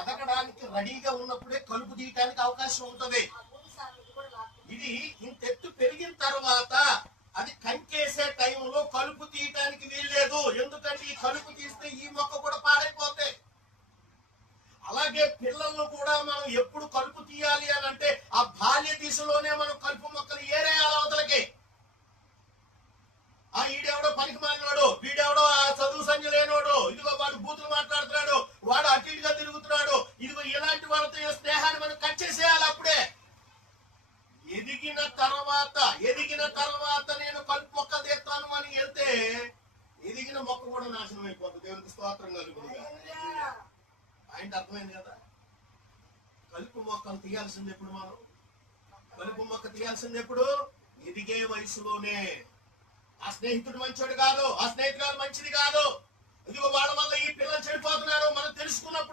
ఎదగడానికి రెడీగా ఉన్నప్పుడే కలుపు తీయటానికి అవకాశం ఉంటది. ఇది ఇంతెత్తు పెరిగిన తర్వాత అది కంకేసే టైంలో కలుపు తీయటానికి వీల్లేదు. ఎందుకంటే ఈ కలుపు తీస్తే ఈ మొక్క కూడా పాడైపోతాయి. అలాగే పిల్లలను కూడా మనం ఎప్పుడు కలుపు తీయాలి అని అంటే ఆ బాల్య దిశలోనే మనం కలుపు మొక్కలు ఏరేయాలి అవతలకి. ఆ ఈడెవడో పనికి మారినాడు, వీడెవడో చదువు సంజ లేనోడు, ఇదిగో వాడు బూతులు మాట్లాడుతున్నాడు, వాడు అటు ఇటుగా తిరుగుతున్నాడు, ఇదిగో ఇలాంటి వాళ్ళతో స్నేహాన్ని మనం కట్ చేసేయాలి. అప్పుడే ఎదిగిన తర్వాత నేను కలుపు మొక్క తెస్తాను అని వెళ్తే ఎదిగిన మొక్క కూడా నాశనం అయిపోతుంది. దేవునికి స్తోత్రం కలుగుతుంది. పాయింట్ అర్థమైంది కదా. కలుపు మొక్కలు తీయాల్సింది ఎప్పుడు? మనం కలుపు మొక్క తీయాల్సింది ఎప్పుడు? ఎదిగే వయసులోనే. ఆ స్నేహితుడు మంచోడు కాదు, ఆ స్నేహితురాలు మంచిది కాదు, ఇదిగో వాళ్ళ వల్ల ఈ పిల్లలు చెడిపోతున్నారు మనం తెలుసుకున్నప్పుడు